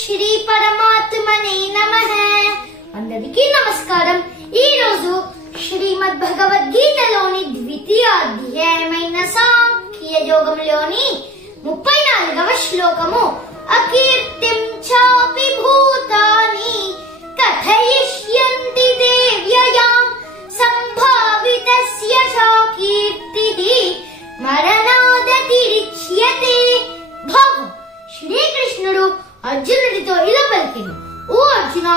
శ్రీ పరమాత్మనే నమః. అందరికీ నమస్కారం. ఈ రోజు శ్రీమద్ భగవద్గీతలోని ద్వితీయ అధ్యాయమైన సాంఖ్య యోగంలోని 34వ శ్లోకము అకీర్తిం చాపి భూతాని కథయిష్యంతి దేవ్యయాం సంభావితస్య చ కీర్తిః మరణాదతిరిచ్యతే. భావం: శ్రీకృష్ణుడు అర్జునుడితో ఇలా పలికిను: ఓ అర్జున,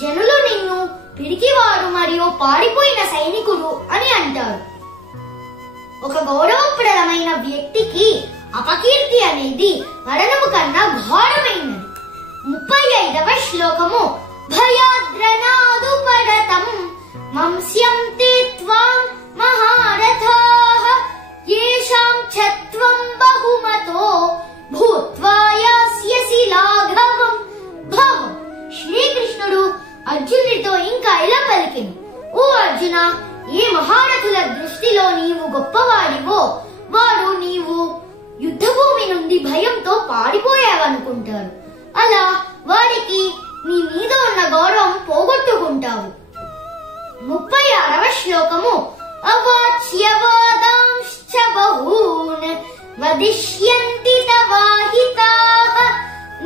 జనులు నిన్ను పిరికివాడు మరియు పారిపోయిన సైనికుడు అని అంటారు. ఒక గౌరవప్రదమైన వ్యక్తికి అపకీర్తి అనేది మరణము కన్నా ఘోరమైనది. 35వ శ్లోకము భయాద్రనాదు పరతం మంస్యంతే త్వాం మహారథాః యేషాం ఛత్వం బహుమతో భూత్వా యాస్యసి లాఘవం. భావం: శ్రీకృష్ణుడు అర్జునుడితో ఇంకా ఇలా పలికెను: ఓ అర్జున, ఏ మహారథుల దృష్టిలో నీవు గొప్పవాడివో వారు నీవు యుద్ధభూమి నుండి భయంతో పారిపోయావనుకుంటారు. అలా వారికి నీ మీద ఉన్న గౌరవం పోగొట్టుకుంటావు. 36వ శ్లోకము అవాచ్యవాదాంశ్చ బహూన్ వదిష్యంతి తవాహితాః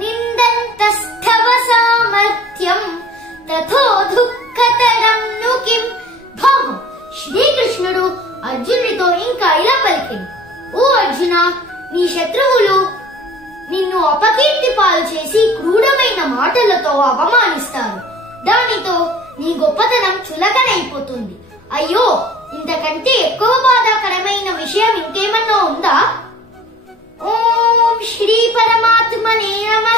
నిందంతస్తవ సామర్థ్యం తథో దుఃఖతరం ను కిం. భావం: శ్రీకృష్ణుడు అర్జునుడితో ఇంకా ఇలా పలికింది: ఓ అర్జున, నీ శత్రువులు నిన్ను అపకీర్తి పాలు చేసి క్రూరమైన మాటలతో అవమానిస్తారు. దానితో నీ గొప్పతనం చులకనైపోతుంది. అయ్యో, ఇంతకంటే ఎక్కువ బాధాకరమైన విషయం ఇంకేమన్నా ఉందా? ఓం శ్రీ పరమాత్మనే నమః.